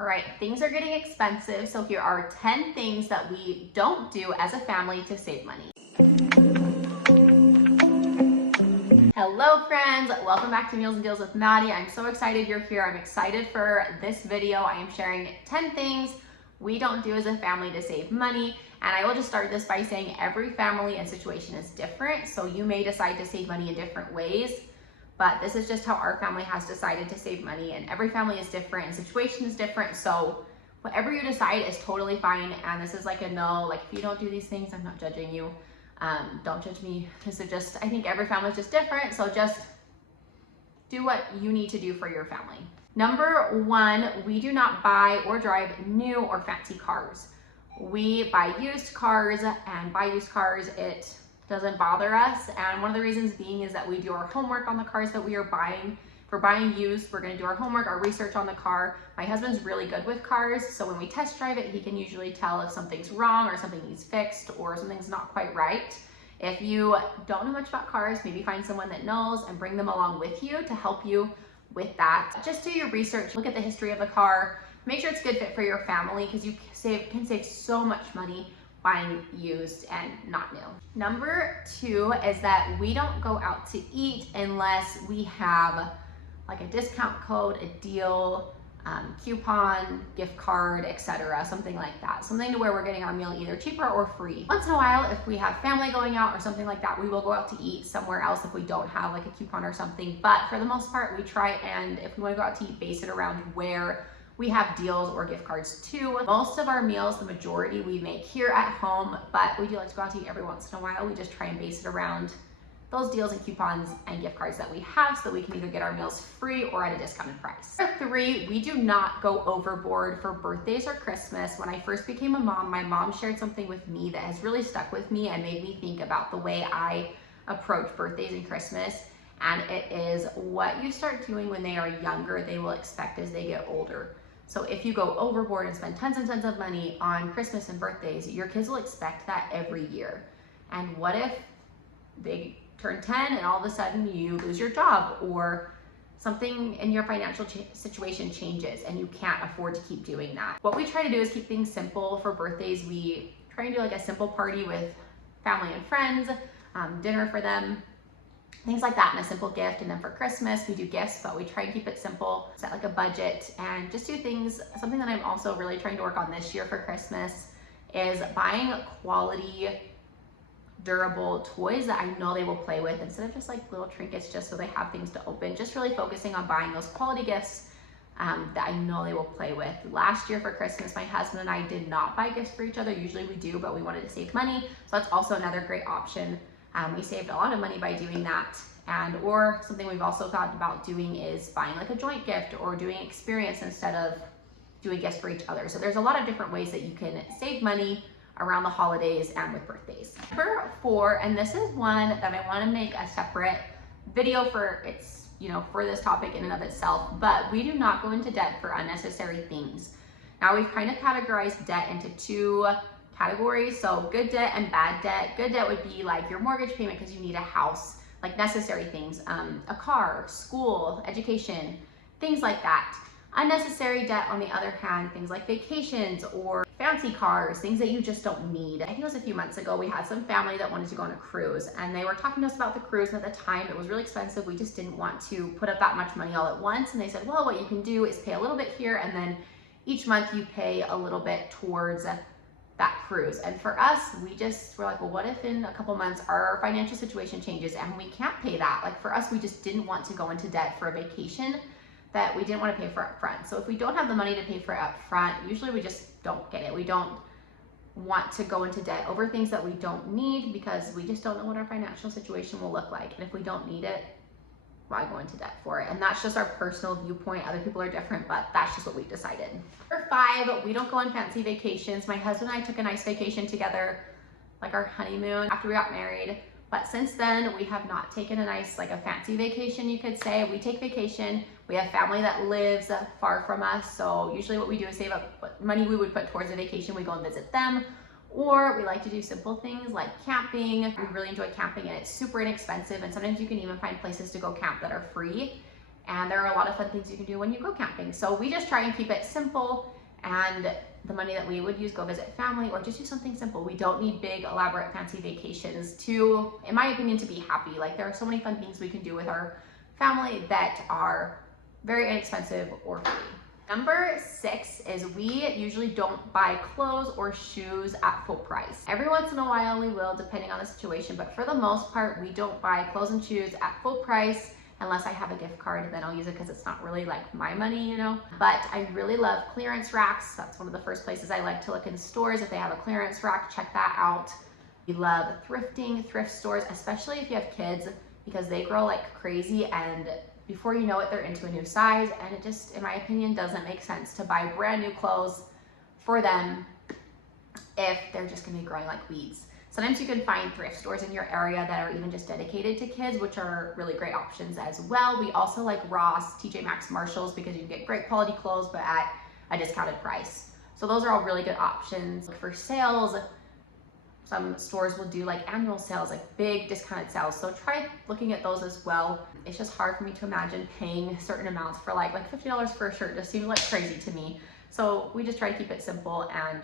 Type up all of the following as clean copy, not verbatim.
All right, things are getting expensive, so here are 10 things that we don't do as a family to save money. Hello friends, welcome back to Meals and Deals with Maddie. I'm so excited you're here. I'm excited for this video. I am sharing 10 things we don't do as a family to save money. And I will just start this by saying every family and situation is different. So you may decide to save money in different ways, but this is just how our family has decided to save money, and every family is different and situation is different. So whatever you decide is totally fine. And this is like a no, like if you don't do these things, I'm not judging you. Don't judge me. This is just, I think every family is just different. So just do what you need to do for your family. Number one, we do not buy or drive new or fancy cars. We buy used cars, and by used cars, it doesn't bother us. And one of the reasons being is that we do our homework on the cars that we are buying. If we're buying used, we're gonna do our homework, our research on the car. My husband's really good with cars, so when we test drive it, he can usually tell if something's wrong or something needs fixed or something's not quite right. If you don't know much about cars, maybe find someone that knows and bring them along with you to help you with that. Just do your research, look at the history of the car, make sure it's a good fit for your family, because you can save so much money buying used and not new. Number two is that we don't go out to eat unless we have like a discount code, a deal, coupon, gift card, etc. Something like that. Something to where we're getting our meal either cheaper or free. Once in a while, if we have family going out or something like that, we will go out to eat somewhere else if we don't have like a coupon or something. But for the most part, we try, and if we want to go out to eat, base it around where we have deals or gift cards too. Most of our meals, the majority, we make here at home, but we do like to go out to eat every once in a while. We just try and base it around those deals and coupons and gift cards that we have, so that we can either get our meals free or at a discounted price. Number three, we do not go overboard for birthdays or Christmas. When I first became a mom, my mom shared something with me that has really stuck with me and made me think about the way I approach birthdays and Christmas. And it is what you start doing when they are younger, they will expect as they get older. So if you go overboard and spend tons and tons of money on Christmas and birthdays, your kids will expect that every year. And what if they turn 10 and all of a sudden you lose your job, or something in your financial situation changes and you can't afford to keep doing that? What we try to do is keep things simple. For birthdays, we try and do like a simple party with family and friends, dinner for them, things like that, and a simple gift. And then for Christmas, we do gifts, but we try and keep it simple, set like a budget, and just do things. Something that I'm also really trying to work on this year for Christmas is buying quality, durable toys that I know they will play with, instead of just like little trinkets just so they have things to open. Just really focusing on buying those quality gifts that I know they will play with. Last year for Christmas, my husband and I did not buy gifts for each other. Usually we do, but we wanted to save money, so that's also another great option. We saved a lot of money by doing that. Or something we've also thought about doing is buying like a joint gift or doing experience instead of doing gifts for each other. So there's a lot of different ways that you can save money around the holidays and with birthdays. Number four, and this is one that I want to make a separate video for, it's, for this topic in and of itself, but we do not go into debt for unnecessary things. Now we've kind of categorized debt into two categories. So good debt and bad debt. Good debt would be like your mortgage payment because you need a house, like necessary things, a car, school, education, things like that. Unnecessary debt, on the other hand, things like vacations or fancy cars, things that you just don't need. I think it was a few months ago, we had some family that wanted to go on a cruise, and they were talking to us about the cruise, and at the time it was really expensive. We just didn't want to put up that much money all at once. And they said, well, what you can do is pay a little bit here, and then each month you pay a little bit towards that cruise. And for us, we're like, well, what if in a couple months our financial situation changes and we can't pay that? Like for us, we just didn't want to go into debt for a vacation that we didn't want to pay for up front. So if we don't have the money to pay for up front, usually we just don't get it. We don't want to go into debt over things that we don't need, because we just don't know what our financial situation will look like. And if we don't need it, why go into debt for it? And that's just our personal viewpoint. Other people are different, but that's just what we've decided. Number five, we don't go on fancy vacations. My husband and I took a nice vacation together, like our honeymoon after we got married. But since then, we have not taken a nice, like a fancy vacation, you could say. We take vacation. We have family that lives far from us. So usually what we do is save up what money we would put towards a vacation. We go and visit them. Or we like to do simple things like camping. We really enjoy camping, and it's super inexpensive. And sometimes you can even find places to go camp that are free. and there are a lot of fun things you can do when you go camping. So we just try and keep it simple, and the money that we would use, go visit family or just do something simple. We don't need big, elaborate, fancy vacations to, in my opinion, to be happy. Like, there are so many fun things we can do with our family that are very inexpensive or free. Number 6 is we usually don't buy clothes or shoes at full price. Every once in a while we will, depending on the situation, but for the most part, we don't buy clothes and shoes at full price unless I have a gift card, and then I'll use it because it's not really like my money, you know? But I really love clearance racks. That's one of the first places I like to look in stores. If they have a clearance rack, check that out. We love thrifting, thrift stores, especially if you have kids, because they grow like crazy, and before you know it, they're into a new size, and it just, in my opinion, doesn't make sense to buy brand new clothes for them if they're just gonna be growing like weeds. Sometimes you can find thrift stores in your area that are even just dedicated to kids, which are really great options as well. We also like Ross, TJ Maxx, Marshalls, because you can get great quality clothes, but at a discounted price. So those are all really good options. For sales, some stores will do like annual sales, like big discounted sales. So try looking at those as well. It's just hard for me to imagine paying certain amounts for like $50 for a shirt. Just seems like crazy to me. So we just try to keep it simple and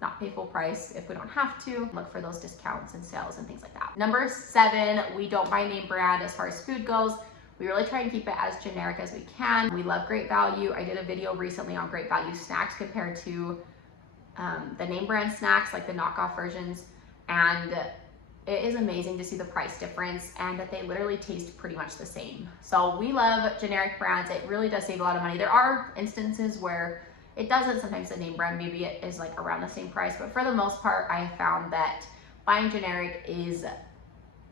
not pay full price if we don't have to. Look for those discounts and sales and things like that. Number 7, we don't buy name brand as far as food goes. We really try and keep it as generic as we can. We love Great Value. I did a video recently on Great Value snacks compared to the name brand snacks, like the knockoff versions. And it is amazing to see the price difference and that they literally taste pretty much the same. So we love generic brands. It really does save a lot of money. There are instances where it doesn't. Sometimes the name brand, maybe it is like around the same price, but for the most part, I have found that buying generic is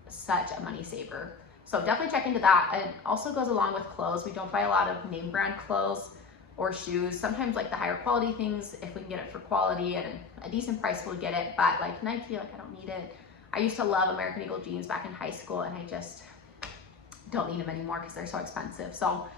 such a money saver. So definitely check into that. It also goes along with clothes. We don't buy a lot of name brand clothes or shoes. Sometimes like the higher quality things, if we can get it for quality and a decent price, we'll get it. But like Nike, like I don't need it. I used to love American Eagle jeans back in high school, and I just don't need them anymore because they're so expensive. So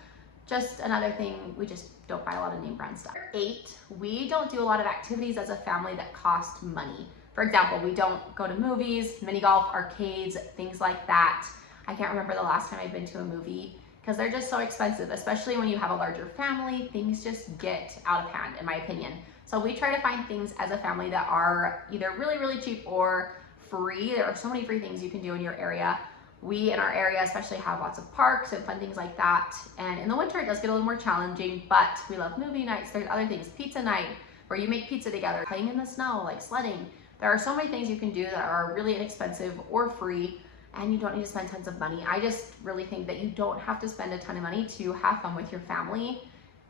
just another thing, we just don't buy a lot of name brand stuff. 8, we don't do a lot of activities as a family that cost money. For example, we don't go to movies, mini golf, arcades, things like that. I can't remember the last time I've been to a movie because they're just so expensive, especially when you have a larger family. Things just get out of hand, in my opinion. So we try to find things as a family that are either really, really cheap or free. There are so many free things you can do in your area. We, in our area, especially have lots of parks and fun things like that. And in the winter, it does get a little more challenging, but we love movie nights. There's other things, pizza night, where you make pizza together, playing in the snow, like sledding. There are so many things you can do that are really inexpensive or free, and you don't need to spend tons of money. I just really think that you don't have to spend a ton of money to have fun with your family.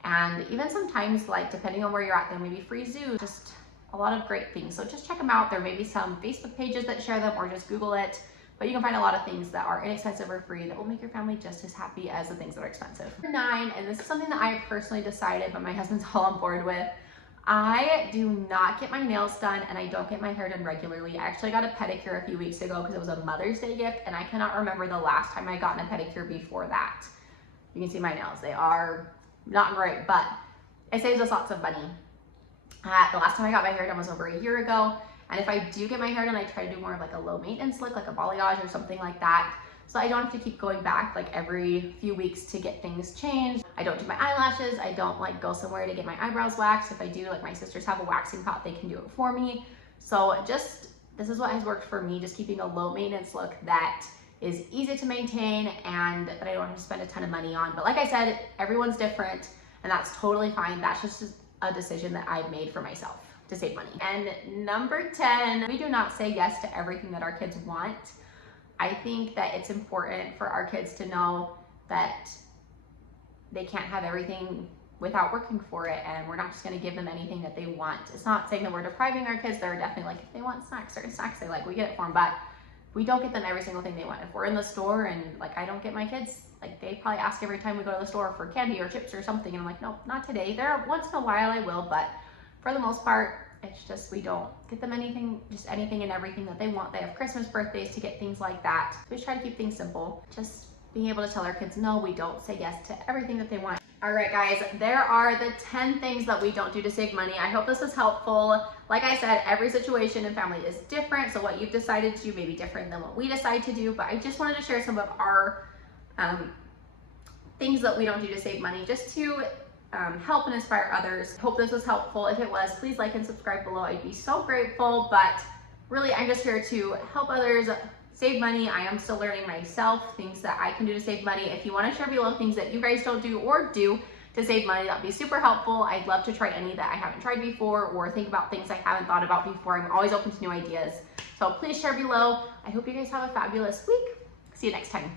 And even sometimes, like depending on where you're at, there may be free zoos, just a lot of great things. So just check them out. There may be some Facebook pages that share them, or just Google it. But you can find a lot of things that are inexpensive or free that will make your family just as happy as the things that are expensive. Number 9, and this is something that I personally decided, but my husband's all on board with. I do not get my nails done, and I don't get my hair done regularly. I actually got a pedicure a few weeks ago because it was a Mother's Day gift, and I cannot remember the last time I got a pedicure before that. You can see my nails. They are not great, but it saves us lots of money. The last time I got my hair done was over a year ago. And if I do get my hair done, I try to do more of like a low maintenance look, like a balayage or something like that. So I don't have to keep going back like every few weeks to get things changed. I don't do my eyelashes. I don't like go somewhere to get my eyebrows waxed. If I do, like my sisters have a waxing pot, they can do it for me. So just, this is what has worked for me, just keeping a low maintenance look that is easy to maintain and that I don't have to spend a ton of money on. But like I said, everyone's different, and that's totally fine. That's just a decision that I've made for myself to save money. And number 10, we do not say yes to everything that our kids want. I think that it's important for our kids to know that they can't have everything without working for it, and we're not just going to give them anything that they want. It's not saying that we're depriving our kids. They're definitely like, if they want snacks, certain snacks they like, we get it for them, but we don't get them every single thing they want. If we're in the store and like I don't get my kids, like they probably ask every time we go to the store for candy or chips or something, and I'm like, no, not today. Once in a while I will, but for the most part, it's just we don't get them anything, just anything and everything that they want. They have Christmas, birthdays to get things like that. So we try to keep things simple. Just being able to tell our kids, no, we don't say yes to everything that they want. All right, guys, there are the 10 things that we don't do to save money. I hope this was helpful. Like I said, every situation and family is different. So what you've decided to do may be different than what we decide to do, but I just wanted to share some of our things that we don't do to save money, just to help and inspire others. Hope this was helpful. If it was, please like and subscribe below. I'd be so grateful. But really, I'm just here to help others save money. I am still learning myself, things that I can do to save money. If you want to share below things that you guys don't do or do to save money, that'd be super helpful. I'd love to try any that I haven't tried before, or think about things I haven't thought about before. I'm always open to new ideas. So please share below. I hope you guys have a fabulous week. See you next time.